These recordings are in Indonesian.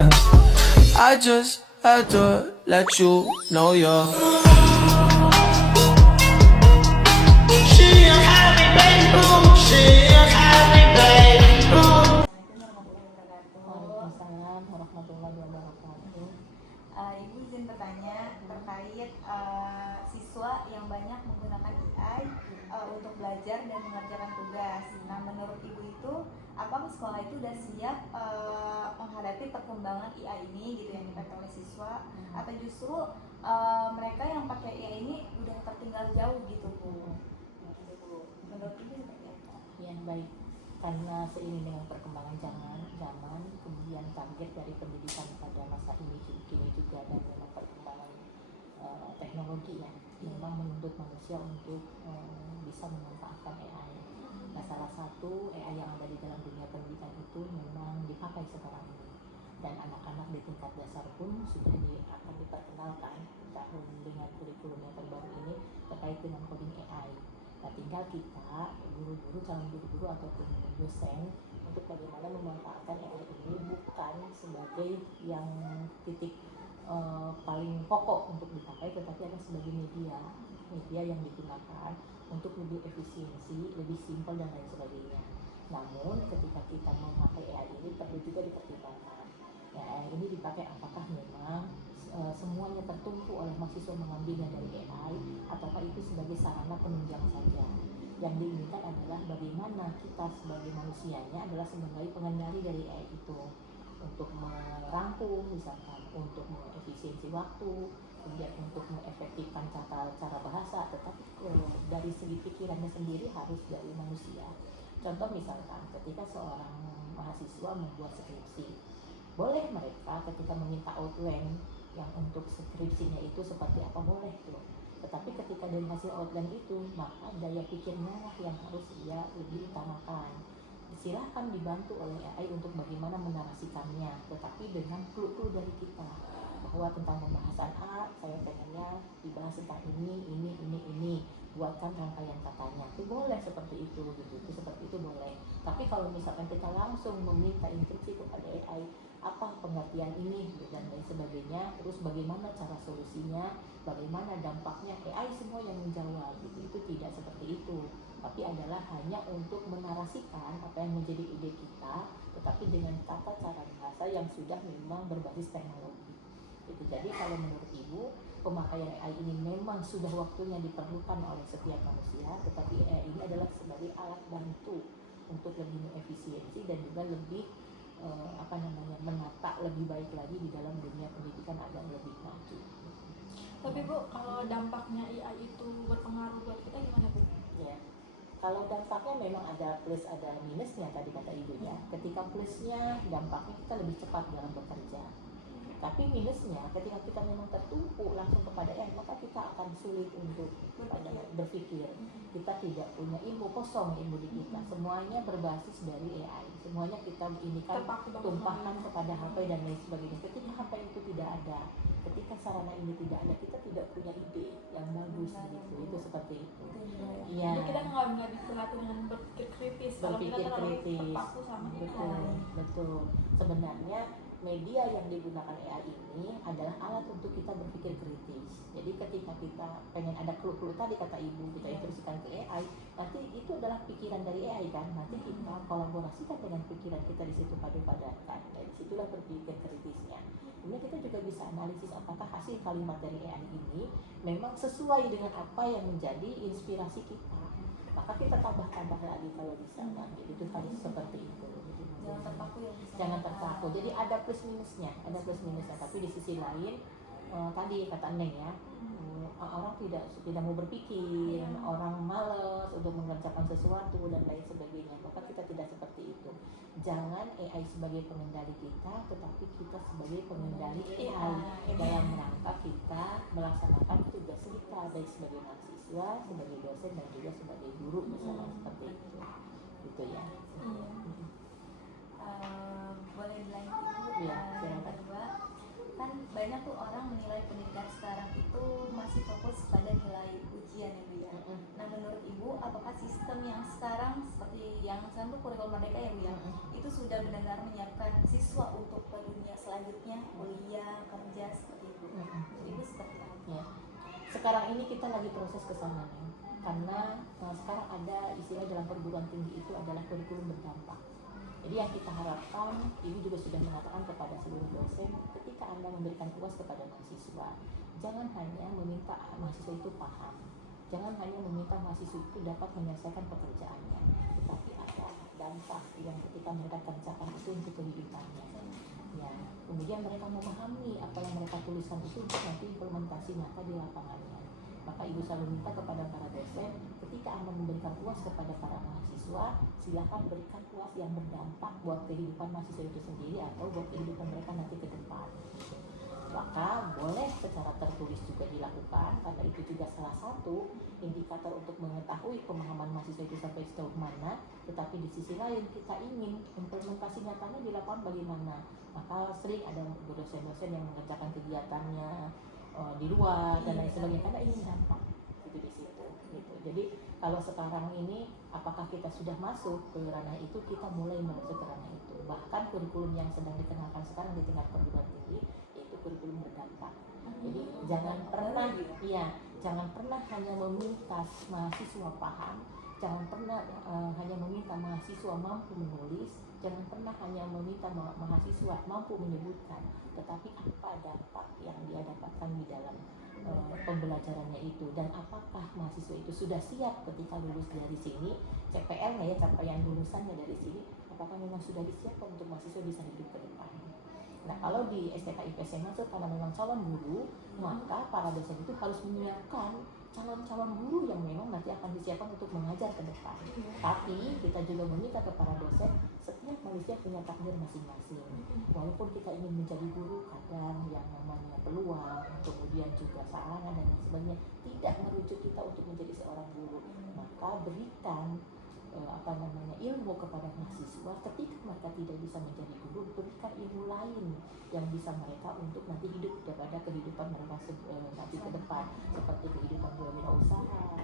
I just had to let you know you're. She a happy baby, she a happy baby. Waalaikumsalam warahmatullahi wabarakatuh. Ibu izin bertanya terkait siswa yang banyak menggunakan AI untuk belajar dan mengerjakan tugas. Nah, menurut Ibu itu, apakah sekolah itu sudah siap menghadapi perkembangan AI ini gitu yang dipakai oleh siswa, atau justru mereka yang pakai AI ini udah tertinggal jauh gitu, Bu? Gitu, Bu. Menurut Ibu seperti apa? Ya, baik. Karena seiring dengan perkembangan zaman, kemudian target dari pendidikan pada masa ini kini juga dan memang perkembangan teknologi ya, memang menuntut manusia untuk bisa memanfaatkan AI. Nah, salah satu AI yang ada di dalam dunia pendidikan itu memang dipakai sekarang ini, dan anak-anak di tingkat dasar pun sudah akan diperkenalkan tahun dengan kurikulum yang terbaru ini terkait dengan coding AI. Nah, tinggal kita guru-guru, calon guru-guru ataupun dosen untuk bagaimana memanfaatkan AI ini bukan sebagai yang titik paling pokok untuk dipakai, tetapi adalah sebagai media yang digunakan untuk lebih efisiensi, lebih simpel dan lain sebagainya. Namun ketika kita memakai AI ini perlu juga dipertimbangkan. Ya, AI ini dipakai apakah memang semuanya tertumpu oleh mahasiswa mengambilnya dari AI, ataukah itu sebagai sarana penunjang saja. Yang diinginkan adalah bagaimana kita sebagai manusianya adalah sebagai pengendali dari AI itu, untuk merangkum misalkan, untuk mengefisiensi waktu, kemudian untuk mengefektifkan cara bahasa, tetapi dari segi pikirannya sendiri harus dari manusia. Contoh misalkan ketika seorang mahasiswa membuat skripsi, boleh mereka ketika meminta outline yang untuk skripsinya itu seperti apa, boleh tuh. Tetapi ketika dari hasil outline itu, maka daya pikirnya lah yang harus dia lebih utamakan. Silahkan dibantu oleh AI untuk bagaimana menarasikannya, tetapi dengan clue-clue dari kita bahwa tentang pembahasan A, saya pengennya dibahas tentang ini, buatkan rangkaian katanya. Itu boleh seperti itu, gitu. Itu seperti itu boleh. Tapi kalau misalkan kita langsung meminta instruksi kepada AI, apa pengertian ini dan lain sebagainya, terus bagaimana cara solusinya, bagaimana dampaknya, AI semua yang menjawab, gitu. Itu tidak seperti itu, tapi adalah hanya untuk menarasikan apa yang menjadi ide kita, tetapi dengan tata cara bahasa yang sudah memang berbasis teknologi. Itu. Jadi kalau menurut Ibu, pemakaian AI ini memang sudah waktunya diperlukan oleh setiap manusia, tetapi AI ini adalah sebagai alat bantu untuk lebih efisiensi dan juga lebih menata lebih baik lagi di dalam dunia pendidikan agar lebih maju. Tapi Bu, kalau dampaknya AI itu berpengaruh buat kita gimana Bu? Ya, kalau dampaknya memang ada plus ada minusnya tadi kata Ibu ya. Ketika plusnya, dampaknya kita lebih cepat dalam bekerja. Tapi minusnya ketika kita memang tertumpu langsung kepada AI, maka kita akan sulit untuk berpikir. Kita tidak punya ilmu, kosong ilmu di kita. Semuanya berbasis dari AI. Semuanya kita ini kan tumpahkan kepada HP dan lain sebagainya. Ketika HP itu tidak ada, ketika sarana ini tidak ada, kita tidak punya ide yang bagus gitu. Itu seperti itu. Iya. Jadi kita nggak berlatih dengan berpikir kritis. Kalau kita terlalu terpaku sama betul. Sebenarnya media yang digunakan AI ini adalah alat untuk kita berpikir kritis. Jadi ketika kita pengen ada clue-clue tadi kata Ibu, kita instruksikan ke AI, nanti itu adalah pikiran dari AI kan. Nanti kita kolaborasikan dengan pikiran kita di situ, padu-padankan. Dari situlah berpikir kritisnya. Kemudian kita juga bisa analisis apakah hasil kalimat dari AI ini memang sesuai dengan apa yang menjadi inspirasi kita. Maka kita tambah-tambah lagi kalau bisa. Jadi itu harus seperti itu. Jangan terpaku. Jadi ada plus minusnya, tapi di sisi lain tadi kata Neng ya, orang tidak mau berpikir, orang malas untuk mengerjakan sesuatu dan lain sebagainya. Maka kita tidak seperti itu. Jangan AI sebagai pengendali kita, tetapi kita sebagai pengendali AI dalam rangka kita melaksanakan tugas kita, baik sebagai mahasiswa, sebagai dosen dan juga sebagai guru misalnya seperti itu. Gitu ya. Boleh dilanjut Ibu? Ya, yang kedua, kan banyak tuh orang menilai pendidikan sekarang itu masih fokus pada nilai ujian ya Bu ya. Nah menurut Ibu apakah sistem yang sekarang seperti yang sekarang tuh kurikulum merdeka ya Bu ya, itu sudah benar-benar menyiapkan siswa untuk ke dunia selanjutnya, kuliah, kerja seperti itu? Menurut Ibu seperti apa? Ya. Sekarang ini kita lagi proses ke sana nih. Karena sekarang ada istilah dalam perguruan tinggi itu adalah kurikulum berdampak. Jadi yang kita harapkan, Ibu juga sudah mengatakan kepada seluruh dosen, ketika Anda memberikan UAS kepada mahasiswa, jangan hanya meminta mahasiswa itu paham, jangan hanya meminta mahasiswa itu dapat menyelesaikan pekerjaannya, tetapi ada dampak yang ketika mereka kerjakan itu untuk kehidupannya. Ya, kemudian mereka memahami apa yang mereka tuliskan itu untuk nanti implementasi nyata di lapangannya. Maka Ibu selalu minta kepada para dosen, ketika Anda memberikan UAS kepada para mahasiswa, silakan berikan UAS yang berdampak buat kehidupan mahasiswa itu sendiri atau buat kehidupan mereka nanti ke depan. Maka boleh secara tertulis juga dilakukan, karena itu juga salah satu indikator untuk mengetahui pemahaman mahasiswa itu sampai sejauh mana. Tetapi di sisi lain kita ingin implementasi nyatanya di lapangan bagaimana. Maka sering ada dosen-dosen yang mengerjakan kegiatannya di luar dan lain sebagainya karena ingin dampak gitu di situ gitu. Jadi kalau sekarang ini apakah kita sudah masuk ke ranah itu, kita mulai masuk ke ranah itu. Bahkan kurikulum yang sedang dikenalkan sekarang di tingkat perguruan tinggi yaitu kurikulum berdampak. Jadi jangan pernah hanya meminta mahasiswa paham, jangan pernah hanya meminta mahasiswa mampu menulis, jangan pernah hanya meminta mahasiswa mampu menyebutkan, tetapi apa dampak yang dia dapatkan di dalam pembelajarannya itu, dan apakah mahasiswa itu sudah siap ketika lulus dari sini, CPL-nya ya, capaian lulusannya dari sini, apakah memang sudah disiapkan untuk mahasiswa bisa hidup ke depan. Nah kalau di STK IPS masuk karena memang calon guru, maka para dosen itu harus menyiapkan calon-calon guru yang memang nanti akan disiapkan untuk mengajar ke depan. Tapi kita juga meminta kepada dosen, setiap manusia punya takdir masing-masing. Walaupun kita ingin menjadi guru, kadang yang namanya peluang, kemudian juga sarana dan lain sebagainya tidak merujuk kita untuk menjadi seorang guru. Maka berikan ilmu kepada mahasiswa. Ketika mereka tidak bisa menjadi guru, berikan ilmu lain yang bisa mereka untuk nanti hidup daripada kehidupan mereka nanti ke depan, seperti kehidupan berwirausaha,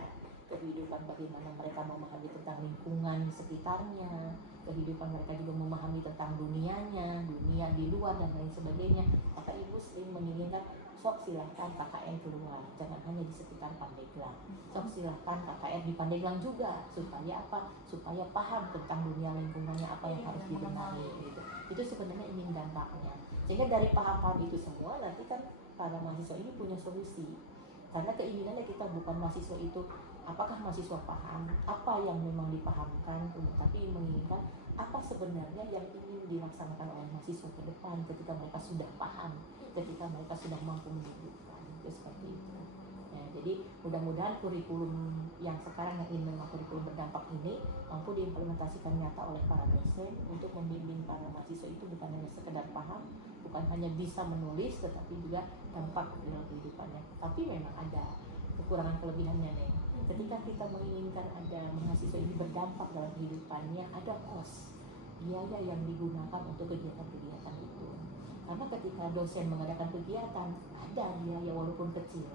kehidupan bagaimana mereka memahami tentang lingkungan sekitarnya, kehidupan mereka juga memahami tentang dunianya, dunia di luar dan lain sebagainya. Maka Ibu sering menginginkan, sok silahkan KKN keluar, jangan hanya di sekitar Pandeglang. Sok silahkan KKN di Pandeglang juga, supaya apa? Supaya paham tentang dunia lingkungannya, apa yang harus dibenahi gitu. Itu sebenarnya ingin dampaknya. Sehingga dari paham-paham itu semua nanti kan para mahasiswa ini punya solusi. Karena keinginannya kita bukan mahasiswa itu apakah mahasiswa paham apa yang memang dipahamkan, tapi menginginkan apa sebenarnya yang ingin dilaksanakan oleh mahasiswa ke depan ketika mereka sudah paham, ketika mereka sudah mampu menghidupkan itu seperti itu. Ya, jadi mudah-mudahan kurikulum yang sekarang yang ini memang kurikulum berdampak ini mampu diimplementasikan nyata oleh para dosen untuk membimbing para mahasiswa itu bukan hanya sekedar paham, bukan hanya bisa menulis, tetapi juga dampak dalam kehidupannya. Tapi memang ada kekurangan kelebihannya nih. Ketika kita menginginkan ada mahasiswa ini berdampak dalam kehidupannya, ada kos biaya yang digunakan untuk kegiatan-kegiatan itu. Karena ketika dosen mengadakan kegiatan, ada biaya walaupun kecil.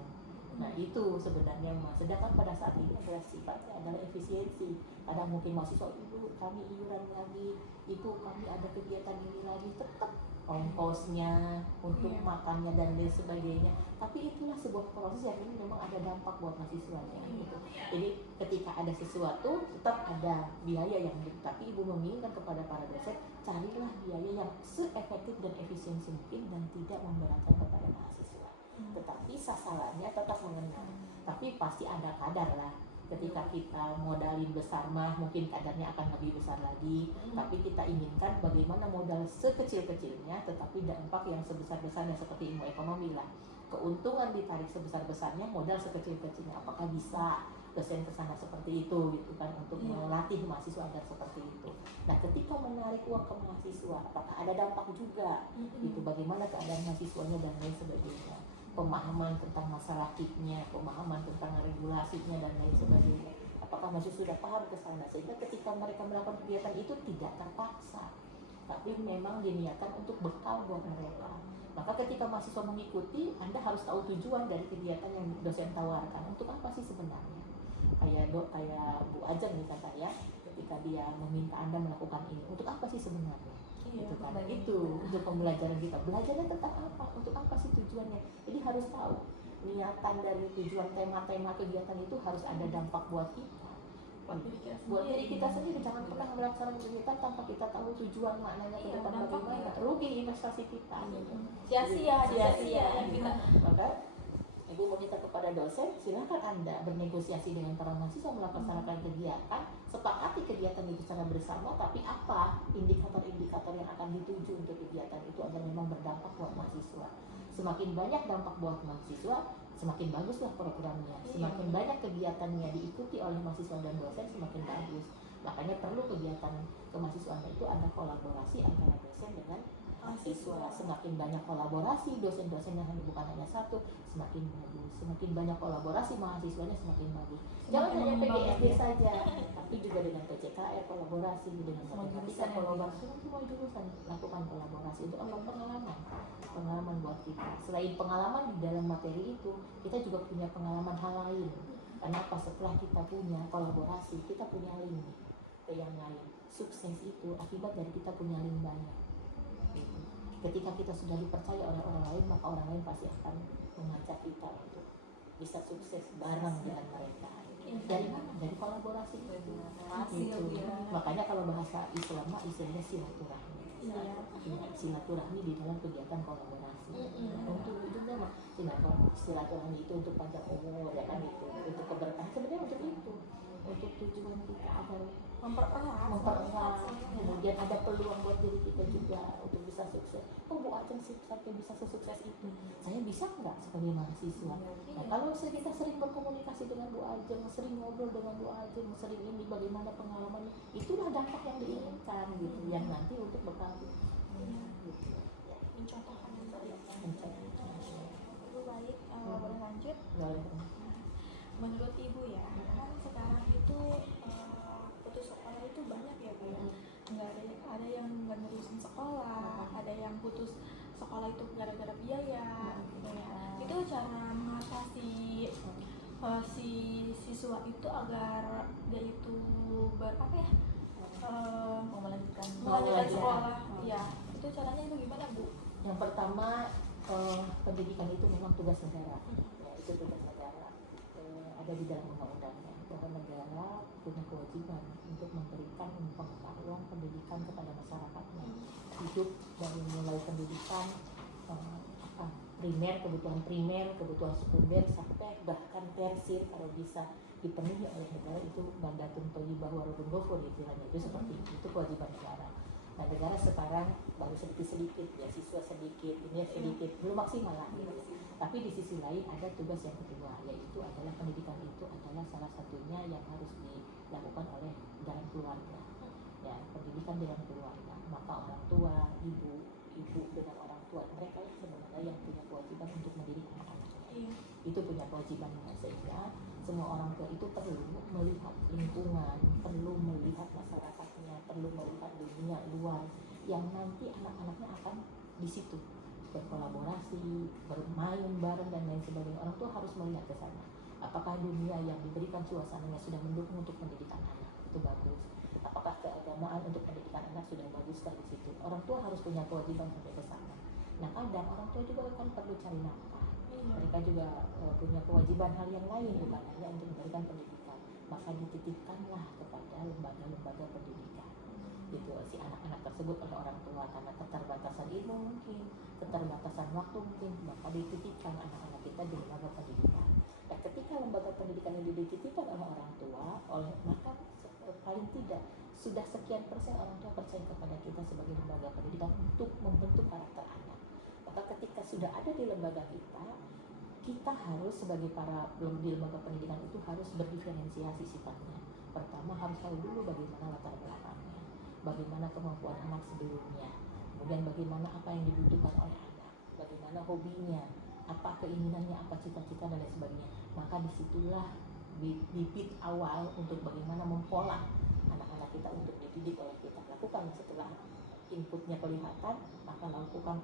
Nah itu sebenarnya Mas. Sedangkan pada saat ini adalah sifatnya adalah efisiensi. Kadang mungkin mahasiswa, ibu kami iuran lagi, ibu kami ada kegiatan ini lagi, tetap ongkosnya untuk makannya dan lain sebagainya. Tapi itulah sebuah proses yang ini memang ada dampak buat mahasiswanya gitu. Jadi ketika ada sesuatu tetap ada biaya yang tapi ibu menginginkan kepada para dosen, carilah biaya yang seefektif dan efisiensi mungkin dan tidak memberatkan kepada mahasiswa. Tetapi sasarannya tetap mengenal. Tapi pasti ada kadar lah. Ketika kita modalin besar mah mungkin kadarnya akan lebih besar lagi. Tapi kita inginkan bagaimana modal sekecil-kecilnya tetapi dampak yang sebesar-besarnya, seperti ilmu ekonomi lah. Keuntungan ditarik sebesar-besarnya, modal sekecil-kecilnya. Apakah bisa dosen kesana seperti itu gitu kan, untuk melatih mahasiswa agar seperti itu. Nah ketika menarik uang ke mahasiswa, apakah ada dampak juga itu, bagaimana keadaan mahasiswanya dan lain sebagainya, pemahaman tentang masalah KIP-nya, pemahaman tentang regulasinya dan lain sebagainya, apakah masih sudah paham ke sana, sehingga ketika mereka melakukan kegiatan itu tidak terpaksa tapi memang diniatkan untuk bekal buat mereka. Maka ketika mahasiswa mengikuti, Anda harus tahu tujuan dari kegiatan yang dosen tawarkan. Untuk apa sih sebenarnya? Kayak Bu Ajeng misalkan ya, ketika dia meminta Anda melakukan ini, untuk apa sih sebenarnya? Gitu kan. Itu untuk pembelajaran kita. Belajarnya tentang apa? Untuk apa sih tujuannya? Jadi harus tahu niatan dari tujuan tema-tema kegiatan itu harus ada dampak buat kita. Buat diri kita sendiri. Jangan pernah melaksanakan kegiatan tanpa kita tahu tujuan maknanya ke depan bagaimana. Rugi investasi kita. Sia-sia kita. Maka Ibu meminta kepada dosen, silakan Anda bernegosiasi dengan para mahasiswa melaksanakan kegiatan, sepakati kegiatan itu secara bersama, tapi apa indikator-indikator yang akan dituju untuk kegiatan itu agar memang berdampak buat mahasiswa. Semakin banyak dampak buat mahasiswa, semakin baguslah programnya. Semakin banyak kegiatannya diikuti oleh mahasiswa dan dosen, semakin bagus. Makanya perlu kegiatan kemahasiswaan itu ada kolaborasi antara dosen dengan mahasiswa. Semakin banyak kolaborasi dosen-dosen yang bukan hanya satu, semakin bagus. Semakin banyak kolaborasi mahasiswanya, semakin bagus. Jangan hanya PGSD saja, tapi juga dengan PCKR kolaborasi, dengan matematika kolaborasi, semua jurusan lakukan kolaborasi. Itu apa? Pengalaman buat kita. Selain pengalaman di dalam materi itu, kita juga punya pengalaman hal lain. Kenapa? Setelah kita punya kolaborasi, kita punya link ke yang lain. Sukses itu akibat dari kita punya link banyak. Ketika kita sudah dipercaya oleh orang lain, maka orang lain pasti akan mengajak kita untuk bisa sukses bareng dengan mereka. Dari mana? Dari kolaborasi itu. Makanya kalau bahasa Islam istilahnya silaturahmi. Silaturahmi di dalam kegiatan kolaborasi. Untuk ujungnya silaturahmi itu untuk panjang umur, ya kan itu, untuk keberkahan. Sebenarnya untuk itu, untuk tujuan kita agar mempererat, kemudian ada peluang buat diri kita juga untuk bisa sukses. Bu Ajeng sih sampai bisa sesukses itu, saya bisa nggak sebagai mahasiswa? Nah, kalau kita sering berkomunikasi dengan Bu Ajeng, sering ngobrol dengan Bu Ajeng, sering ini bagaimana pengalamannya, itulah dampak yang diinginkan gitu, yang nanti untuk bekal gitu. Mencontohkan yang baik. Mencontohkan. Baik, boleh lanjut? Boleh. Menurut Ibu ya, kan sekarang itu putus sekolah itu banyak ya Bu ya. Ada yang nggak nerusin sekolah, ada yang putus sekolah itu gara-gara biaya gitu ya. Itu cara mengatasi si siswa itu agar dia itu melanjutkan sekolah. Ya, itu caranya itu gimana Bu? Yang pertama, pendidikan itu memang tugas negara. Ya, itu tugas negara. Ada di dalam undang-undangnya bahwa negara punya kewajiban untuk memberikan pengetahuan pendidikan kepada masyarakatnya. Hidup dari mulai pendidikan primer, kebutuhan sekunder sampai bahkan tersir kalau bisa dipenuhi oleh negara, itu mandatum thayyibah warudun ghafur istilahnya, itu seperti itu kewajiban negara. Nah, negara sekarang baru sedikit ya, siswa sedikit, ini sedikit, belum maksimal lah. Tapi di sisi lain ada tugas yang kedua, yaitu adalah pendidikan itu adalah salah satunya yang harus dilakukan oleh dalam keluarga. Ya, pendidikan dalam keluarga. Maka orang tua, ibu dengan orang tua, mereka sebenarnya yang punya kewajiban untuk mendidik anak-anaknya. Itu punya kewajiban, sehingga semua orang tua itu perlu melihat lingkungan, perlu melihat masyarakatnya, perlu melihat dunia luar yang nanti anak-anaknya akan di situ berkolaborasi, bermain bareng dan lain sebagainya. Orang tua harus melihat ke sana. Apakah dunia yang diberikan suasananya sudah mendukung untuk pendidikan anak? Itu bagus. Apakah keagamaan untuk pendidikan anak sudah baguskah di situ? Orang tua harus punya kewajiban sampai ke sana. Nah, kadang orang tua juga kan perlu cari nafkah. Mereka juga punya kewajiban hal yang lain, bukan hanya untuk memberikan pendidikan. Maka dititipkanlah kepada lembaga-lembaga pendidikan. Gitu, si anak-anak tersebut oleh orang tua karena keterbatasan ilmu mungkin, keterbatasan waktu mungkin, maka dititipkan anak-anak kita di lembaga pendidikan. Dan ketika lembaga pendidikan yang dititipkan oleh orang tua, maka paling tidak sudah sekian persen orang tua percaya kepada kita sebagai lembaga pendidikan untuk membentuk karakter anak. Maka ketika sudah ada di lembaga kita harus sebagai para di lembaga pendidikan itu harus berdiferensiasi sifatnya. Pertama, harus tahu dulu bagaimana latar belakangnya, bagaimana kemampuan anak sebelumnya, kemudian bagaimana apa yang dibutuhkan oleh anak, bagaimana hobinya, apa keinginannya, apa cita-cita dan lain sebagainya. Maka disitulah bibit awal untuk bagaimana mempola anak-anak kita untuk dididik oleh kita. Lakukan setelah inputnya kelihatan, maka lakukan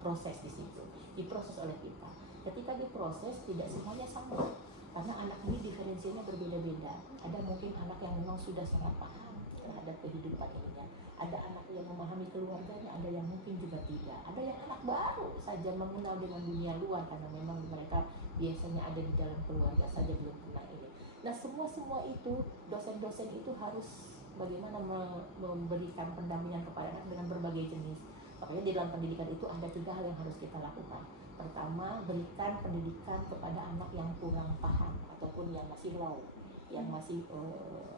proses di situ, diproses oleh kita. Ketika diproses tidak semuanya sama, karena anak ini diferensinya berbeda-beda. Ada mungkin anak yang memang sudah sangat paham terhadap kehidupan ini, ada anak yang memahami keluarganya, ada yang mungkin juga tidak, ada yang anak baru saja mengenal dengan dunia luar karena memang mereka biasanya ada di dalam keluarga saja, belum pernah ini. Nah semua itu dosen-dosen itu harus bagaimana memberikan pendampingan kepada anak dengan berbagai jenis. Makanya di dalam pendidikan itu ada 3 hal yang harus kita lakukan. Pertama, berikan pendidikan kepada anak yang kurang paham ataupun yang masih low, yang masih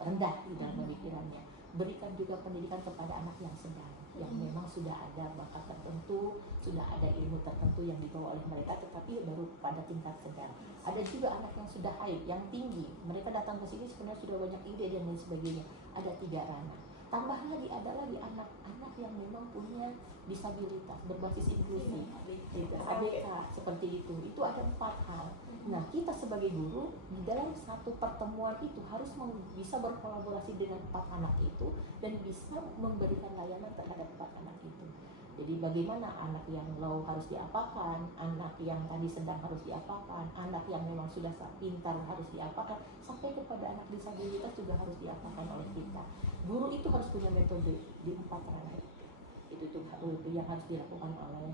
rendah di dalam pemikirannya. Berikan juga pendidikan kepada anak yang sedang, yang memang sudah ada bakat tertentu, sudah ada ilmu tertentu yang dibawa oleh mereka, tetapi baru pada tingkat sedang. Ada juga anak yang sudah high, yang tinggi, mereka datang ke sini sebenarnya sudah banyak ide dan lain sebagainya. Ada 3 ranah. Tambah lagi ada lagi anak-anak yang memang punya disabilitas berbasis inklusi, ABK seperti itu ada 4 hal. Nah kita sebagai guru di dalam satu pertemuan itu harus bisa berkolaborasi dengan 4 anak itu dan bisa memberikan layanan terhadap 4 anak itu. Jadi bagaimana anak yang low harus diapakan, anak yang tadi sedang harus diapakan, anak yang memang sudah pintar harus diapakan, sampai kepada anak disabilitas juga harus diapakan oleh kita. Guru itu harus punya metode di 4 ranah itu yang harus dilakukan oleh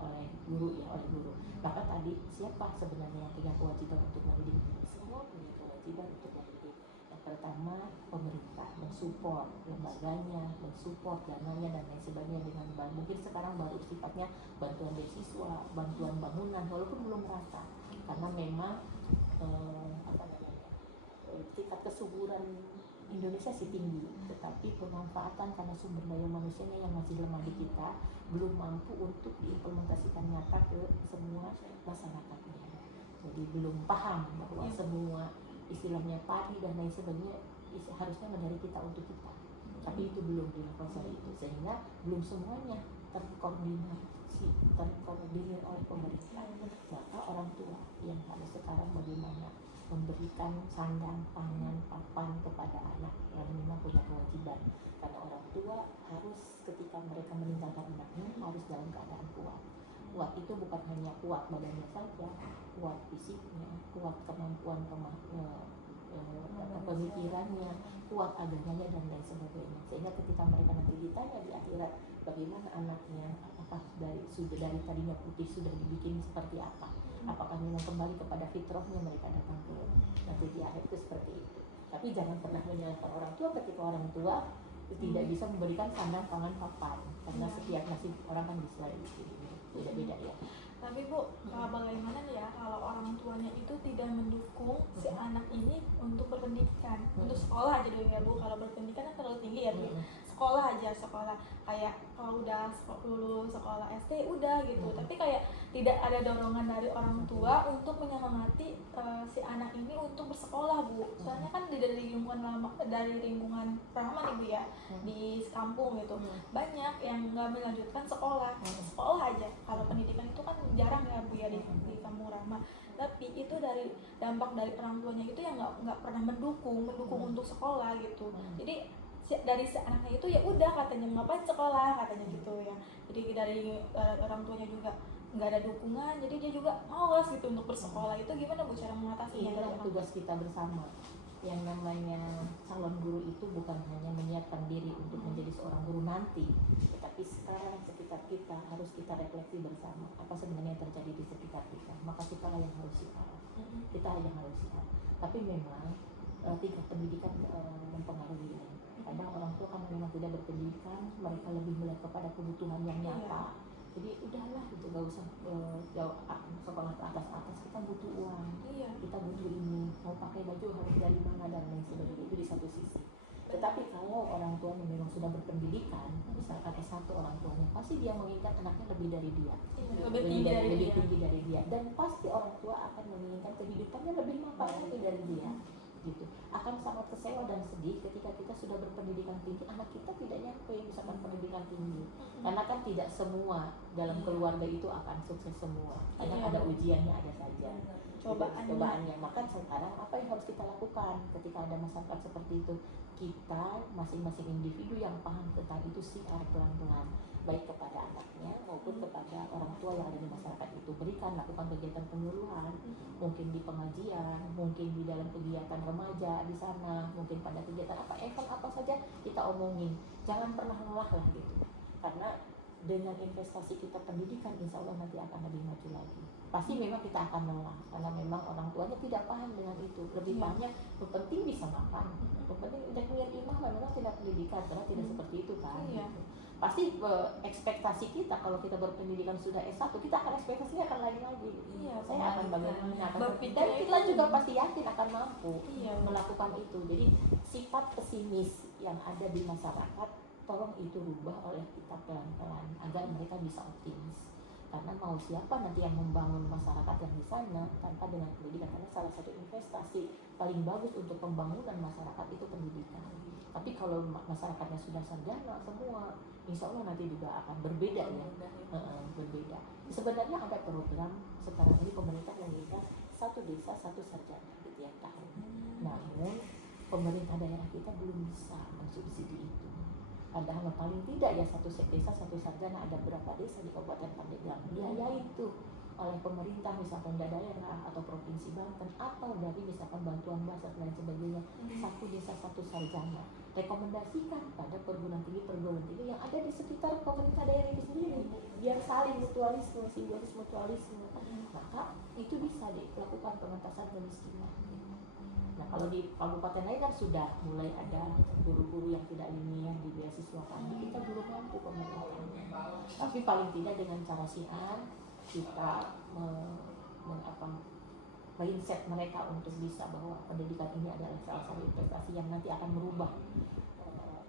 oleh guru ya, oleh guru. Maka tadi siapa sebenarnya yang punya kewajiban untuk mendidik? Semua punya kewajiban untuk mendidik. Yang pertama pemerintah mensupport lembaganya, mensupport dananya dan lain sebagainya dengan mungkin sekarang baru sifatnya bantuan beasiswa, bantuan bangunan walaupun belum rata karena memang tingkat kesuburan Indonesia sih tinggi, tetapi pemanfaatan karena sumber daya manusianya yang masih lemah di kita belum mampu untuk diimplementasikan nyata ke semua masyarakatnya. Jadi belum paham bahwa semua istilahnya padi dan lain sebagainya harusnya dari kita untuk kita, tapi itu belum dilakukan itu, sehingga belum semuanya terkoordinir oleh pemerintah. Maka orang tua yang harus sekarang bagaimana memberikan sandang, pangan, papan kepada anak yang memang punya kewajiban. Karena orang tua harus ketika mereka meninggalkan anaknya harus dalam keadaan kuat. Kuat itu bukan hanya kuat badannya saja, kuat fisiknya, kuat kemampuan pemikirannya, kuat agamanya dan lain sebagainya. Sehingga ketika mereka nanti ditanya di akhirat bagaimana anaknya, apakah dari tadinya putih sudah dibikin seperti apa, apakah memang kembali kepada fitrahnya mereka datang ke nanti di akhir itu seperti itu. Tapi jangan pernah menyalahkan orang tua ketika orang tua tidak bisa memberikan sandang, pangan, papan, karena setiap nasib orang kan bisa beda-beda ya. Tapi Bu, bagaimana nih ya kalau orang tuanya itu tidak mendukung si anak ini untuk berpendidikan, untuk sekolah aja dulu ya Bu. Kalau berpendidikan kan terlalu tinggi ya Bu. Sekolah aja, sekolah kayak kalau udah lulus sekolah SD udah gitu. Tapi kayak tidak ada dorongan dari orang tua untuk menyemangati si anak ini untuk bersekolah Bu. Soalnya kan dari lingkungan Rahman Ibu ya, di kampung gitu banyak yang nggak melanjutkan sekolah aja. Kalau pendidikan itu kan jarang ya Bu ya di kampung Rahma. Tapi itu dari dampak dari orang tuanya itu yang nggak pernah mendukung untuk sekolah gitu. Jadi dari si anaknya itu ya udah katanya ngapain sekolah katanya gitu ya. Jadi dari orang tuanya juga nggak ada dukungan, jadi dia juga malas gitu untuk bersekolah. Itu gimana Bu cara mengatasinya? Inilah tugas kita bersama. Yang namanya calon guru itu bukan hanya menyiapkan diri untuk menjadi seorang guru nanti, tetapi sekarang sekitar kita harus kita refleksi bersama apa sebenarnya yang terjadi di sekitar kita. Maka kita lah yang harus siap. Tapi memang tingkat pendidikan mempengaruhi ini. Kadang orang tua kan memang tidak berpendidikan, mereka lebih melihat kepada kebutuhan yang nyata. Jadi udahlah gitu, gak usah jauh sekolah ke atas, kita butuh uang, kita butuh ini, mau pakai baju harus dari mana dan lain sebagainya. Itu di satu sisi. Tetapi kalau orang tua memang sudah berpendidikan, misalkan S1 orang tuanya, pasti dia menginginkan anaknya lebih dari dia, lebih tinggi dari dia, dan pasti orang tua akan menginginkan kehidupannya lebih mapan lagi dari dia. gitu. Akan sangat kecewa dan sedih ketika kita sudah berpendidikan tinggi, anak kita tidak nyampe misalkan pendidikan tinggi, karena kan tidak semua dalam keluarga itu akan sukses semua, karena ada ujiannya, ada saja cobaannya. Maka sekarang apa yang harus kita lakukan ketika ada masyarakat seperti itu? Kita masing-masing individu yang paham tentang itu siar pelan-pelan, baik kepada anaknya maupun kepada orang tua yang ada di masyarakat itu. Berikan, lakukan kegiatan penyuluhan, mungkin di pengajian, mungkin di dalam kegiatan remaja di sana, mungkin pada kegiatan event apa saja kita omongin. Jangan pernah lelah lah gitu, karena dengan investasi kita pendidikan, insya Allah nanti akan lebih maju lagi. Pasti memang kita akan lelah, karena memang orang tuanya tidak paham dengan itu. Lebih pahamnya, yang penting bisa makan, yang penting udah punya imam, memang tidak pendidikan, karena tidak seperti itu kan. Gitu. Pasti ekspektasi kita kalau kita berpendidikan sudah S1, kita akan ekspektasinya akan lain lagi. Saya akan bagaimana, dan kita juga pasti yakin akan mampu melakukan itu. Jadi sifat pesimis yang ada di masyarakat, tolong itu rubah oleh kita pelan-pelan agar mereka bisa optimis. Karena mau siapa nanti yang membangun masyarakat yang di sana tanpa dengan pendidikan? Karena salah satu investasi paling bagus untuk pembangunan masyarakat itu pendidikan. Tapi kalau masyarakatnya sudah sarjana semua, insya Allah nanti juga akan berbeda ya. Berbeda. Sebenarnya ada program sekarang ini pemerintah yang minta 1 desa 1 sarjana di tiap tahun. Namun pemerintah daerah kita belum bisa mensubsidi itu. Padahal paling tidak ya 1 desa 1 sarjana, ada berapa desa di Kabupaten Pandeglang biayai itu oleh pemerintah, misalkan daerah atau provinsi Banten, atau dari misalkan bantuan bahasa dan sebagainya. 1 desa 1 sarjana, rekomendasikan pada perguruan tinggi yang ada di sekitar pemerintah daerah itu sendiri, biar saling mutualisme, simbiosis mutualisme. Maka itu bisa dilakukan pengentasan kemiskinan. Nah, kalau di kabupaten lain kan sudah mulai ada guru-guru yang tidak linear di beasiswa kami, kita belum mampu pemerintahnya. Tapi paling tidak dengan cara siar kita mindset mereka untuk bisa bahwa pendidikan ini adalah salah satu investasi yang nanti akan merubah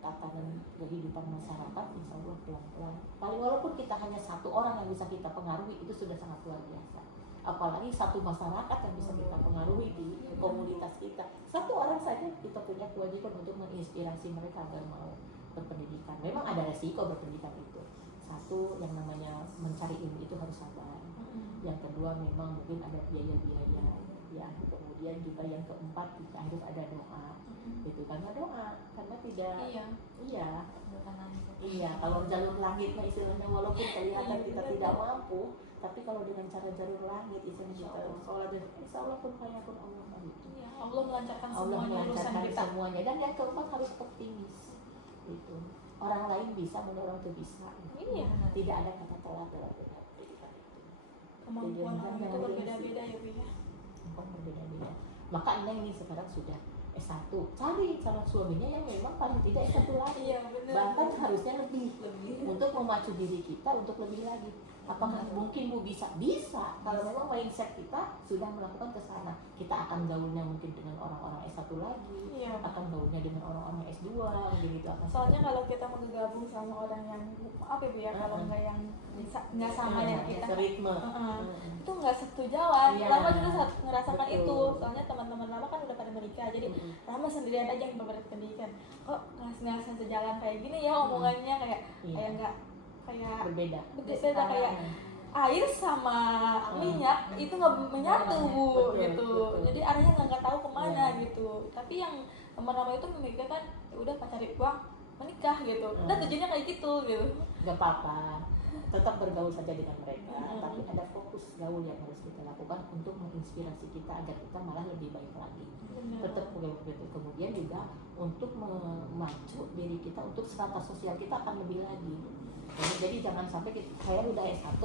tatanan kehidupan masyarakat. Insya Allah pelan-pelan. Paling walaupun kita hanya 1 orang yang bisa kita pengaruhi, itu sudah sangat luar biasa. Apalagi 1 masyarakat yang bisa kita pengaruhi di komunitas kita. 1 orang saja kita punya kewajiban untuk menginspirasi mereka agar mau berpendidikan. Memang ada resiko berpendidikan itu. 1, yang namanya mencari ilmu itu harus sabar. Yang kedua memang mungkin ada biaya-biaya ya. Kemudian juga yang keempat kita harus ada doa. Itu karena doa, karena tidak iya kalau jalur langit istilahnya, walaupun kelihatan kita tidak mampu, tapi kalau dengan cara jalur langit istilahnya kita sholat dan insya Allah pun Allah itu. Allah melancarkan semuanya. Dan yang keempat harus optimis. Itu orang lain bisa, orang itu bisa. Tidak ada kata telat dalam pendidikan itu. Kemampuan orang itu berbeda-beda ya Bu ya. Berbeda-beda. Maka Neng ini sekarang sudah S1, cari calon suaminya yang memang paling tidak S1 lagi. Bahkan harusnya lebih untuk memacu diri kita untuk lebih lagi. Apakah mungkin Bu bisa? Bisa. Kalau memang mindset kita sudah melakukan ke sana, kita akan gaulnya mungkin dengan orang-orang S1 lagi, akan gaulnya dengan orang-orang S2 gitu akan. Soalnya kalau kita mau gabung sama orang yang maaf ya Bu ya, kalau nggak yang nggak sama yang kita seritme, itu nggak satu jalan. Lama juga ngerasakan itu. Soalnya teman-teman lama kan udah pada menikah, jadi Rama sendirian aja yang berpendidikan. Kok nggak sejalan kayak gini ya omongannya, kayak nggak kayak berbeda kayak air sama minyak itu nggak menyatu Bu gitu. Jadi arahnya nggak tahu kemana gitu. Tapi yang teman-teman itu memikirkan udah cari uang menikah gitu, udah tujuannya kayak gitu. Nggak apa-apa, tetap bergaul saja dengan mereka, tapi ada fokus gaul yang harus kita lakukan untuk menginspirasi kita agar kita malah lebih baik lagi. Tetap begitu. Kemudian juga untuk memacu diri kita untuk strata sosial kita akan lebih lagi. Jadi jangan sampai saya udah S1,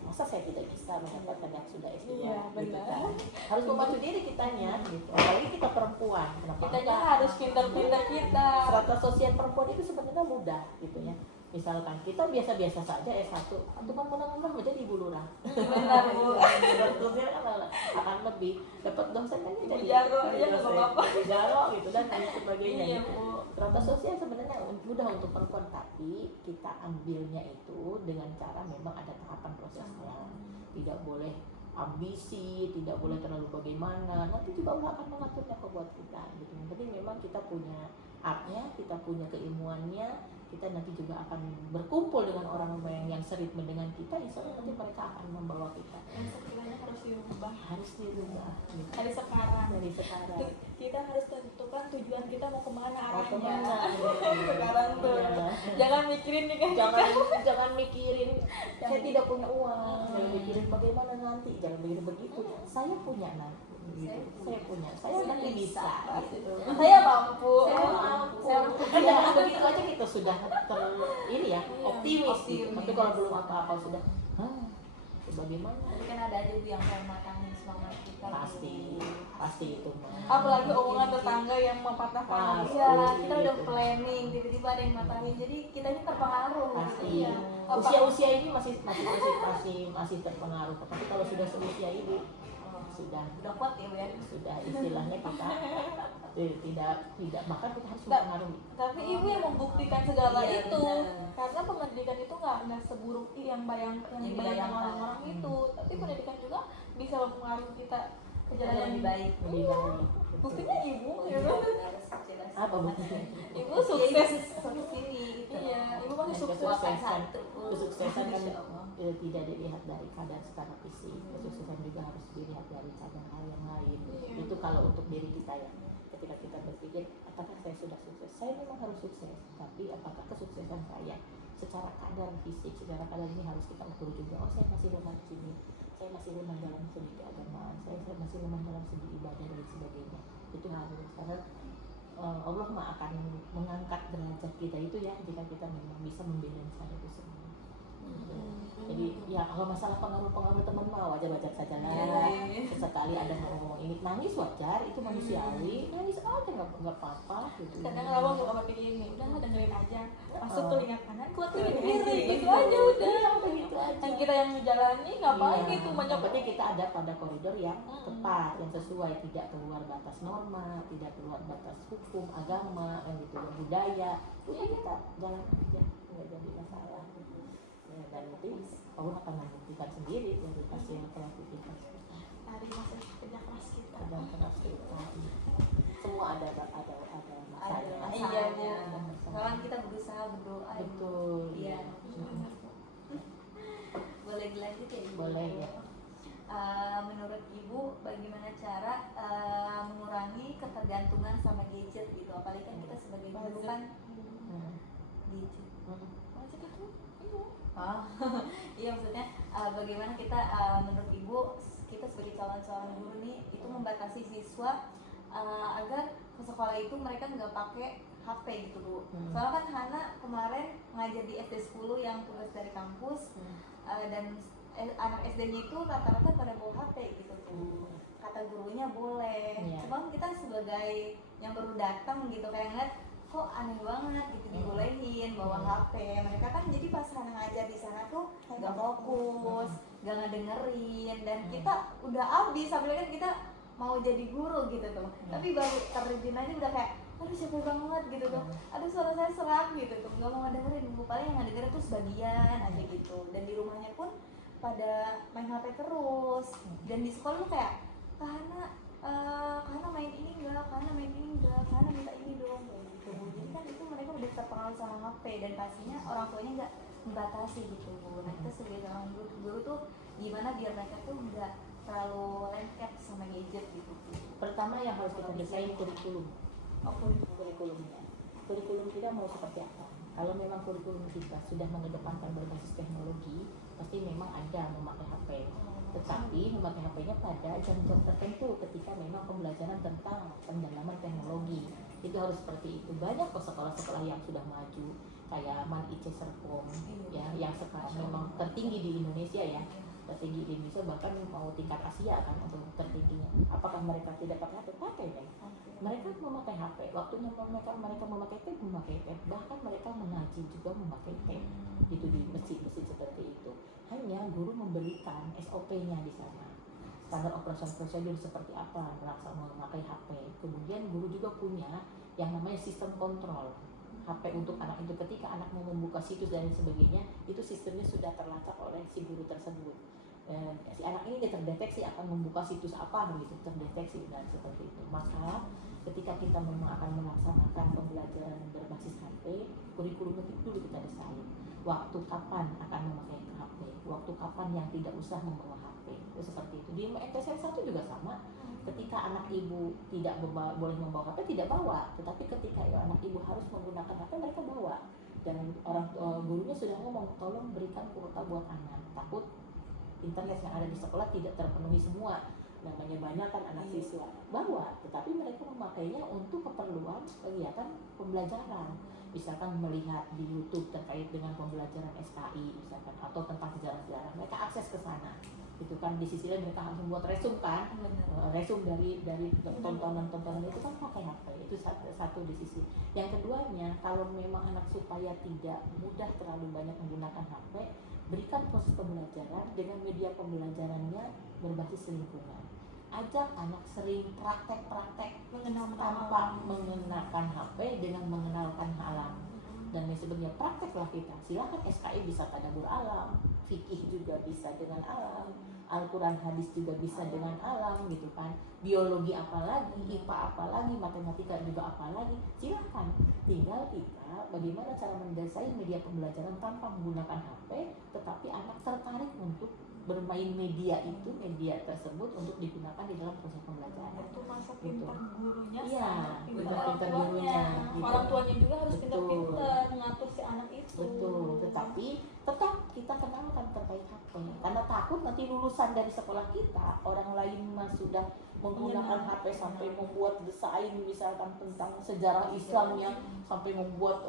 masa saya tidak bisa mendapatkan yang sudah S2. Gitu kan. Harus memacu diri kitanya gitu. Apalagi kita perempuan. Kitanya harus pintar-pintar kita. Strata sosial perempuan itu sebenarnya mudah gitu ya. Misalkan kita biasa-biasa saja S1, atau kan mudah-mudahan menjadi ibu lurah. Benar Bu. Sosial kan akan lebih dapat dosen kan jadi jaro ya nggak apa-apa. Jaro gitu dan lain sebagainya. Iya gitu. Bu. Strata sosial sebenarnya mudah untuk perempuan, tapi kita ambilnya itu dengan cara memang ada tahapan prosesnya. Tidak boleh ambisi, tidak boleh terlalu bagaimana. Nanti juga Allah akan mengaturnya kok buat kita gitu. Yang penting memang kita punya artnya, kita punya keilmuannya, kita nanti juga akan berkumpul dengan orang-orang yang seritme dengan kita, insya Allah nanti mereka akan membawa kita. Yang sekiranya harus dirubah Gitu. dari sekarang. Sekarang Kita harus tentukan tujuan kita mau kemana mau arahnya. kemana Sekarang tuh. Iya. Jangan mikirin nih kan. jangan mikirin saya tidak punya uang, jangan mikirin bagaimana nanti, jangan mikirin begitu, saya punya nanti gitu. saya nanti bisa gitu. Saya mampu. Jangan begitu aja kita sudah ini ya, optimis gitu. Tapi kalau belum apa-apa sudah bagaimana, Tapi kan ada aja Bu yang kayak matangin semangat kita. pasti itu mah. Apalagi omongan tetangga yang mempatahkan. Pasti. Iya, kita udah Gitu. planning, tiba-tiba ada yang matangin, jadi kitanya terpengaruh. Pasti Iya. usia ini masih terpengaruh, tapi kalau sudah seusia ini sudah Kuat ya Bu ya. sudah istilahnya kita tidak bahkan kita harus mempengaruhi. Tapi ibu yang membuktikan segala Iya, itu, benar. karena pendidikan itu nggak seburuk yang dibayangkan orang-orang itu, tapi pendidikan juga bisa mempengaruhi kita ke jalan yang Lebih baik. Lebih baik. Buktinya ibu, gitu. Harus jelas. Apa buktinya? Ibu sukses. Sampai sini gitu. Iya, ibu masih sukses. Kesuksesan kan Masya Allah. tidak dilihat dari keadaan secara fisik, kesuksesan juga harus dilihat dari keadaan hal yang lain. Iya. Itu kalau untuk diri kita ya, ketika kita berpikir apakah saya sudah sukses, saya memang harus sukses, tapi apakah kesuksesan saya secara kadar fisik, secara kadar ini harus kita ukur juga. Oh, saya masih lemah di sini, saya masih lemah dalam segi keagamaan, saya masih lemah dalam segi ibadah dan sebagainya. Itu harus, karena Allah akan mengangkat derajat kita itu ya jika kita memang bisa membalansa itu semua. Jadi ya kalau masalah pengaruh teman mah wajar-wajar saja lah. Sesekali ada ngomong ini nangis wajar, itu manusiawi, nangis aja nggak apa-apa gitu. Kadang abang suka pakai gini, udah dengerin aja, masuk telinga kanan, keluar telinga kiri, gitu aja udah. Begitu aja. Dan kita yang menjalani ngapain Iya. gitu banyak. Berarti kita ada pada koridor yang tepat, yang sesuai, tidak keluar batas norma, tidak keluar batas hukum, agama, kan gitu, budaya. Udah kita jalan aja, nggak jadi masalah. Ya, dan nanti Allah akan membuktikan sendiri dari hasil kreativitas kita, Dari masa kerja keras kita. dan keras kita. Semua ada masanya. Ada Iya, masanya. ada masanya. Sekarang kita berusaha berdoa. Betul. Iya. Boleh dilanjut ya Ibu? Boleh ya. Menurut Ibu bagaimana cara mengurangi ketergantungan sama gadget gitu? Apalagi kan kita sebagai guru kan Hmm. gadget. Masih gitu? Iya. Oh, iya maksudnya bagaimana kita menurut Ibu kita sebagai calon guru nih itu membatasi siswa agar ke sekolah itu mereka nggak pakai HP gitu Bu. Soalnya kan Hana kemarin ngajar di SD 10 yang tugas dari kampus dan anak SD-nya itu rata-rata pada bawa HP gitu tuh. Kata gurunya boleh. Iya. Cuma kita sebagai yang baru datang gitu kayak ngeliat kok aneh banget gitu dibolehin bawa HP. Mereka kan jadi pas Hana ngajar di sana tuh nggak fokus, nggak ngedengerin, dan kita udah abis sampai kan kita mau jadi guru gitu tuh. Tapi baru terjun aja udah kayak aduh capek banget gitu tuh. Aduh suara saya serak gitu tuh. Nggak mau ngedengerin, paling yang ngedengerin tuh sebagian aja gitu. Dan di rumahnya pun pada main HP terus. Dan di sekolah tuh kayak karena main ini enggak, karena main ini enggak, karena minta ini dong kayak gitu. Jadi kan itu mereka udah terpengaruh sama HP dan pastinya orang tuanya nggak membatasi gitu. Nah kita sebagai orang guru tuh gimana biar mereka tuh nggak terlalu lengket sama gadget gitu. Pertama yang harus kita desain kurikulum. Kurikulumnya. Kurikulum kita mau seperti apa? Kalau memang kurikulum kita sudah mengedepankan berbasis teknologi, pasti memang ada memakai HP. Tetapi memakai HP-nya pada jam-jam tertentu ketika memang pembelajaran tentang pendalaman teknologi. Itu harus seperti itu. Banyak kok sekolah-sekolah yang sudah maju, kayak Man IC Serpong, ya, yang sekarang memang tertinggi di Indonesia ya. Tertinggi di Indonesia, bahkan mau tingkat Asia kan untuk tertingginya. Apakah mereka tidak pakai HP? Pakai ya. Mereka memakai HP. Waktunya mereka memakai tab, bahkan mereka mengaji juga memakai tab. Itu di masjid-masjid seperti itu. Hanya guru memberikan SOP-nya di sana. Standar operasi prosedur seperti apa melaksanakan memakai HP. Kemudian guru juga punya yang namanya sistem kontrol HP untuk anak itu. Ketika anak mau membuka situs dan sebagainya, itu sistemnya sudah terlacak oleh si guru tersebut. si anak ini terdeteksi akan membuka situs apa gitu, terdeteksi dan seperti itu. Maka ketika kita memang akan melaksanakan pembelajaran berbasis HP, kurikulum itu dulu kita desain. Waktu kapan akan memakai HP, waktu kapan yang tidak usah membawa HP, itu seperti itu. Di MTSN 1 juga sama. Ketika anak ibu tidak boleh membawa HP, tidak bawa. Tetapi ketika anak ibu harus menggunakan HP, mereka bawa. Dan orang gurunya sudah ngomong, tolong berikan kuota buat anak. Takut internet yang ada di sekolah tidak terpenuhi semua. Namanya banyak kan anak siswa bawa, tetapi mereka memakainya untuk keperluan kegiatan pembelajaran. Misalkan melihat di YouTube terkait dengan pembelajaran SKI misalkan, atau tentang sejarah-sejarah, mereka akses ke sana. Itu kan di sisi lain mereka harus membuat resume kan, resume dari tontonan-tontonan itu kan pakai HP. Itu satu di sisi. Yang keduanya, kalau memang anak supaya tidak mudah terlalu banyak menggunakan HP, berikan proses pembelajaran dengan media pembelajarannya berbasis lingkungan. Ajak anak sering praktek-praktek tanpa menggunakan HP dengan mengenalkan alam dan lain sebagainya. Prakteklah kita. Silakan SKI bisa tadabbur alam, fikih juga bisa dengan alam, Al-Quran hadis juga bisa dengan alam gitu kan. Biologi apalagi, IPA apalagi, matematika juga apalagi. Silakan. Tinggal kita bagaimana cara mendesain media pembelajaran tanpa menggunakan HP, tetapi anak tertarik untuk bermain media tersebut untuk digunakan di dalam proses pembelajaran. Itu masa pintar gurunya, iya, pintar orang tuanya, gitu. Orang tuanya juga harus pintar-pintar mengatur si anak itu. Betul, tetapi tetap kita kenalkan terkait HP, karena takut nanti lulusan dari sekolah kita orang lain sudah menggunakan HP sampai membuat desain misalkan tentang sejarah Islamnya, sampai membuat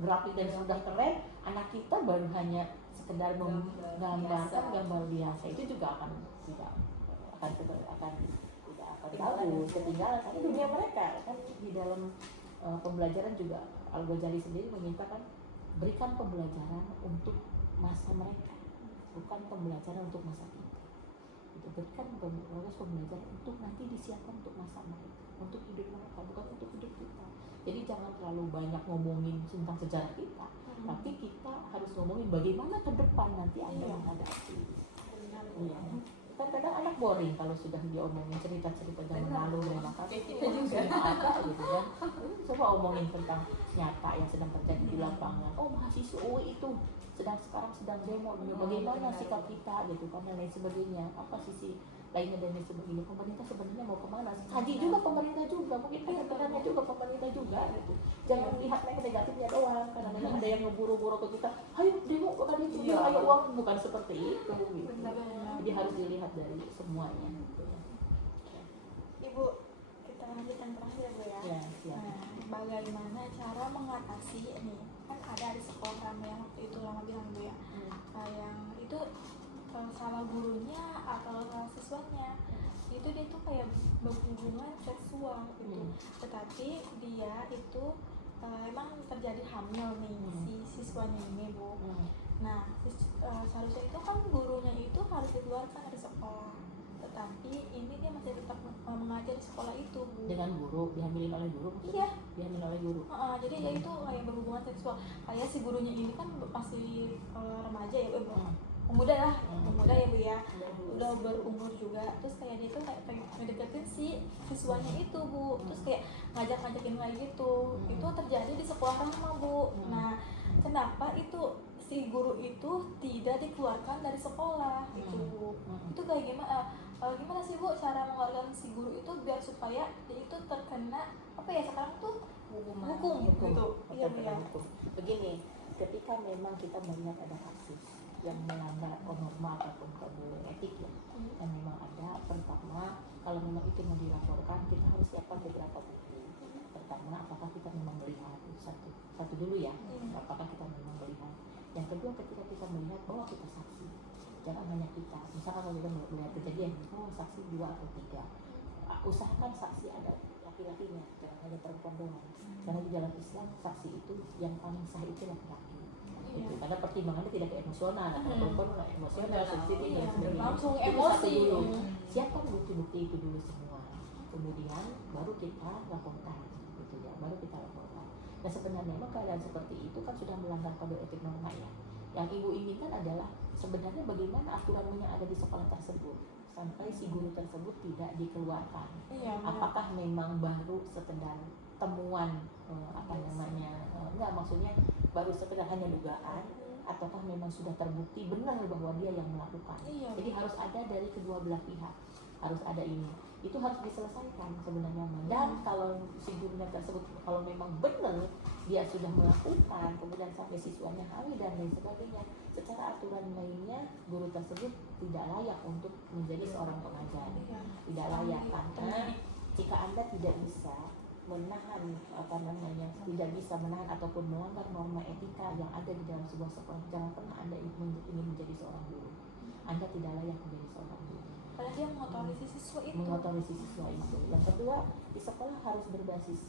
grafik dan sudah keren, anak kita baru hanya sekedar menggambarkan gambar biasa, itu juga tidak akan bagus, ketinggalan karena dunia mereka kan. Di dalam pembelajaran juga Al-Ghazali sendiri meminta kan, berikan pembelajaran untuk masa mereka, bukan pembelajaran untuk masa kita. Itu berikan proses pembelajaran untuk nanti disiapkan untuk masa mereka, untuk hidup mereka, bukan untuk hidup kita. Jadi jangan terlalu banyak ngomongin tentang sejarah kita, tapi kita harus ngomongin bagaimana ke depan nanti Anda menghadapi. Iya. Kan kadang anak boring kalau sudah dia omongin cerita-cerita zaman lalu, kita juga ada gitu kan. Coba omongin tentang nyata yang sedang terjadi di lapangan. Oh, mahasiswa itu sekarang sedang demo, bagaimana sikap kita gitu kan, dan lain sebagainya. Apa sisi lainnya dan lain sebagainya. Pemerintah sebenarnya mau kemana? Kaji juga pemerintah juga, mungkin pengen juga pemerintah juga gitu. Jangan lihat negatifnya doang, karena memang ada yang ngeburu-buru ke kita. Ayo demo, bukan itu, ayo uang, bukan seperti itu gitu. Jadi harus dilihat dari semuanya gitu ya. Ibu, kita lanjutkan terakhir ya Bu ya. Ya, siap. Nah, bagaimana cara mengatasi ini? Kan ada di sekolah yang waktu itu lama bilang Bu ya, yang itu salah gurunya atau salah siswanya, itu dia tuh kayak berhubungan seksual gitu, tetapi dia itu emang terjadi hamil nih si siswanya ini Bu. Nah seharusnya itu kan gurunya itu harus dikeluarkan dari sekolah, tetapi ini dia masih tetap mengajar di sekolah itu Bu. Dengan guru, dihamilin oleh guru? Iya, dihamilin oleh guru. Jadi ya itu kayak berhubungan seksual, kayak si gurunya ini kan masih remaja ya Bu, pemuda lah, pemuda ya Bu ya, udah berumur juga, terus kayak dia tuh kayak pengen ngedeketin si siswanya itu Bu, terus kayak ngajak-ngajakin lagi gitu. Itu terjadi di sekolah Rahma Bu. Nah kenapa itu si guru itu tidak dikeluarkan dari sekolah gitu Bu? Itu kayak gimana sih Bu cara mengeluarkan si guru itu biar supaya dia itu terkena apa ya sekarang tuh hukum gitu. Iya Bu ya. Begini, ketika memang kita melihat ada kasus yang melanggar norma ataupun kode etik ya, yang memang ada, pertama kalau memang itu mau dilaporkan kita harus siapkan beberapa bukti. Pertama, apakah kita memang melihat satu dulu ya, apakah kita memang melihat. Yang kedua, ketika kita melihat bahwa kita saksi, jangan hanya kita. Misalkan kalau kita melihat kejadian, saksi 2 atau 3, usahakan saksi ada laki-lakinya, jangan hanya perempuan doang. Karena di dalam Islam saksi itu yang paling sah itu laki-laki. Gitu. Karena pertimbangannya tidak ke emosional, karena perempuan emosional, sensitif dan sebagainya. Langsung itu emosi. Siapkan bukti-bukti itu dulu semua, kemudian baru kita laporkan, gitu ya, baru kita laporkan. Nah sebenarnya memang keadaan seperti itu kan sudah melanggar kode etik norma ya. Yang ibu inginkan adalah sebenarnya bagaimana aturan yang ada di sekolah tersebut sampai si guru tersebut tidak dikeluarkan. Iya, benar. Apakah memang baru sekedar temuan enggak, maksudnya baru sekedar hanya dugaan, ataukah memang sudah terbukti benar bahwa dia yang melakukan. Iya, Jadi harus ada dari kedua belah pihak, harus ada ini. Itu harus diselesaikan sebenarnya. Dan kalau si gurunya tersebut kalau memang benar dia sudah melakukan, kemudian sampai siswanya hamil dan lain sebagainya, secara aturan mainnya guru tersebut tidak layak untuk menjadi seorang pengajar. Iya. Tidak layak, karena jika Anda tidak bisa menahan tidak bisa menahan ataupun melanggar norma etika yang ada di dalam sebuah sekolah, jangan pernah Anda ingin menjadi seorang guru. Anda tidak layak menjadi seorang guru. Karena dia mengotori si siswa itu. Mengotori si siswa itu. Yang kedua, di sekolah harus berbasis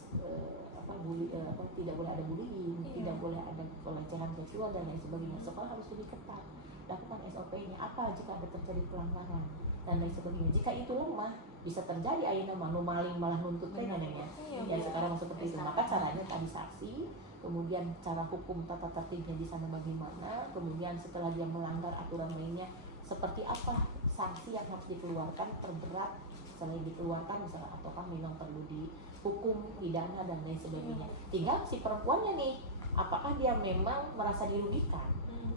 tidak boleh ada bullying, Iya. tidak boleh ada pelecehan seksual dan lain sebagainya. Sekolah harus lebih ketat. Lakukan SOP-nya. Apa jika ada terjadi pelanggaran dan lain sebagainya. Jika itu lemah, bisa terjadi ayeuna manu maling malah nuntut kan ya. Iya. Ya sekarang seperti itu. Maka caranya tadi saksi, kemudian cara hukum tata tertibnya di sana bagaimana, kemudian setelah dia melanggar aturan lainnya seperti apa sanksi yang harus dikeluarkan terberat selain dikeluarkan misalnya, ataukah memang perlu dihukum pidana dan lain sebagainya. Tinggal si perempuannya nih, apakah dia memang merasa dirugikan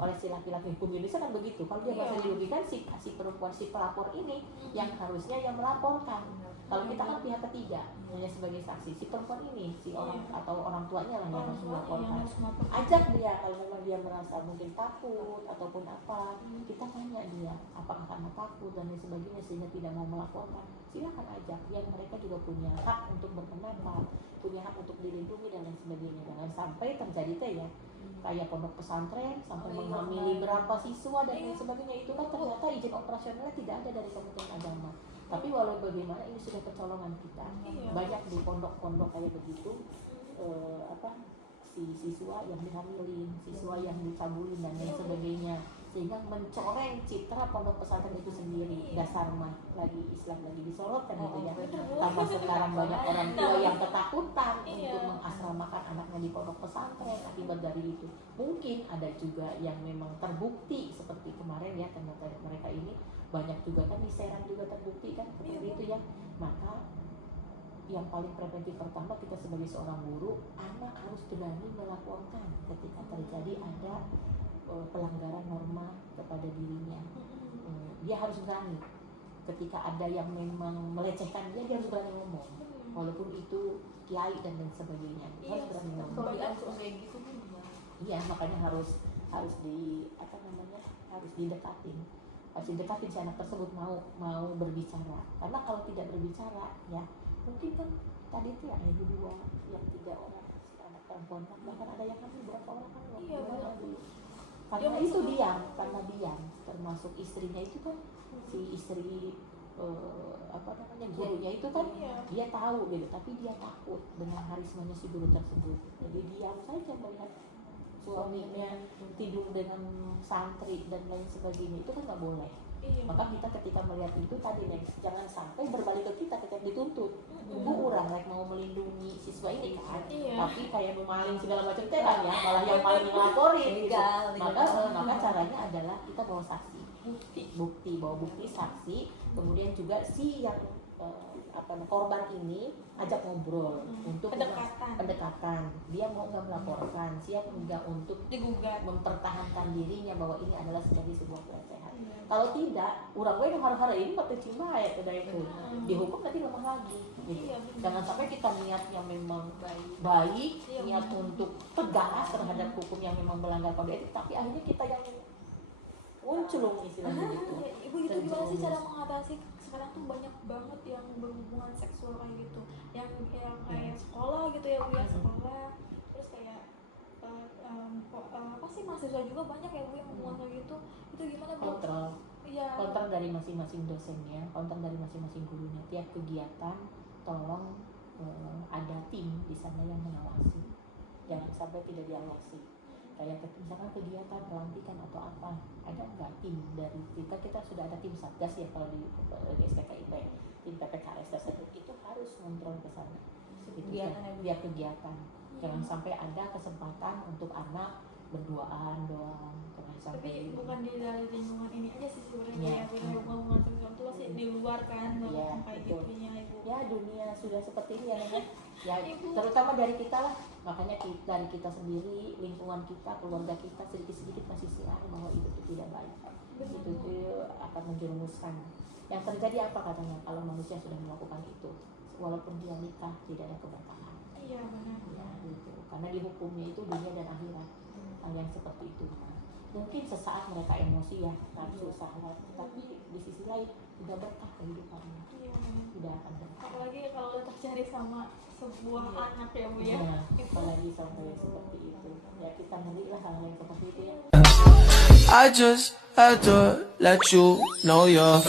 oleh si laki-laki. Hukum Indonesia kan begitu, kalau dia merasa dirugikan si perempuan, si pelapor ini yang harusnya yang melaporkan. Kalau kita kan pihak ketiga hanya sebagai saksi, si perempuan ini, si orang atau orang tuanya lah yang harus melaporkan. Ajak dia kalau memang dia merasa mungkin takut ataupun apa, kita tanya dia apakah karena takut dan lain sebagainya sehingga tidak mau melaporkan. Silakan ajak, yang mereka juga punya hak untuk berpendapat, punya hak untuk dilindungi dan lain sebagainya. Jangan sampai terjadi ya kayak pondok pesantren sampai menghamili berapa siswa dan lain sebagainya. Itu kan ternyata izin operasionalnya tidak ada dari Kementerian Agama. Tapi walau bagaimana ini sudah kecolongan kita. Banyak di pondok-pondok kayak begitu si siswa yang dihamilin, siswa yang dicabulin dan lain sebagainya, sehingga mencoreng citra pondok pesantren itu sendiri. Dasar mah lagi Islam lagi disorotkan gitu ya. Tambah sekarang banyak orang tua yang ketakutan untuk mengasramakan anaknya di pondok pesantren akibat dari itu. Mungkin ada juga yang memang terbukti seperti kemarin ya, ternyata mereka ini banyak juga kan di Serang juga terbukti kan seperti itu ya. Maka yang paling preventif pertama kita sebagai seorang guru, anak harus berani melaporkan ketika terjadi ada pelanggaran norma kepada dirinya. Dia harus berani. Ketika ada yang memang melecehkan dia harus berani ngomong. Walaupun itu kiai dan lain sebagainya, harus berani ngomong. Kalau diancam kayak gitu Iya, makanya harus harus didekatin. Harus didekatin si anak tersebut mau berbicara. Karena kalau tidak berbicara, ya mungkin kan tadi itu ya ada 2 yang 3 orang si anak perempuan, bahkan ada yang hamil berapa orang kan? Iya, karena itu diam, termasuk istrinya itu kan si istri gurunya itu kan dia tahu gitu, tapi dia takut dengan harismanya si guru tersebut, jadi diam saja melihat suaminya tidur dengan santri dan lain sebagainya. Itu kan nggak boleh. Maka kita ketika melihat itu tadi nih, jangan sampai berbalik ke kita ketika dituntut. Orang mau melindungi siswa ini kan, tapi kayak memaling segala macam kan ya, malah yang paling ngelaporin gitu. Maka caranya adalah kita bawa saksi, bawa bukti saksi, kemudian juga si yang korban ini ajak ngobrol untuk pendekatan. Dia mau nggak melaporkan, siap nggak untuk digugat, mempertahankan dirinya bahwa ini adalah sebagai sebuah pelecehan. Kalau tidak, orang gue har-har ini waktu cuma ya itu dihukum nanti lemah lagi. Gitu. Jangan sampai kita niat yang memang baik, niat untuk tegas terhadap hukum yang memang melanggar kode etik, tapi akhirnya kita yang muncul istilahnya gitu. Ibu itu gimana sih cara mengatasi? Sekarang tuh banyak banget yang berhubungan seksual kayak gitu, yang kayak sekolah gitu ya Bu ya, sekolah, terus kayak apa sih mahasiswa juga banyak ya Bu yang hubungan kayak gitu. Itu gimana Bu? Kontrol dari masing-masing dosennya, kontrol dari masing-masing gurunya. Tiap kegiatan tolong ada tim di sana yang mengawasi, jangan sampai tidak diawasi. Kayak misalkan kegiatan pelantikan atau apa, ada nggak tim dari kita sudah ada tim satgas ya kalau di SPKIP, tim PPKS tersebut itu harus kontrol ke sana. Itu dia kegiatan. Jangan sampai ada kesempatan untuk anak berduaan doang pernah sampai Tapi gitu. bukan di dalam lingkungan ini aja sih sebenarnya Iya. ya, benar hubungan seksual itu masih di luar kan, Iya, kayak betul. gitunya ibu. Ya dunia sudah seperti ini ya Nenek. Ya Ibu. terutama dari kita lah, makanya dari kita sendiri, lingkungan kita, keluarga kita sedikit-sedikit masih siar bahwa itu tidak baik, itu akan menjerumuskan. Yang terjadi apa katanya kalau manusia sudah melakukan itu, walaupun dia nikah tidak ada keberkahan. Iya benar. Ya, gitu. Karena dihukumnya itu dunia dan akhirat, hal yang seperti itu. Mungkin sesaat mereka emosi ya, nafsu syahwat, tapi di sisi lain tidak berkah kehidupannya, Iya benar. tidak akan berkah. Apalagi kalau udah terjadi sama sebuah anak ya bu ya. Nah, Itu apalagi sampai seperti itu, ya kita ngeri lah hal yang seperti itu ya. I just had to let you know you're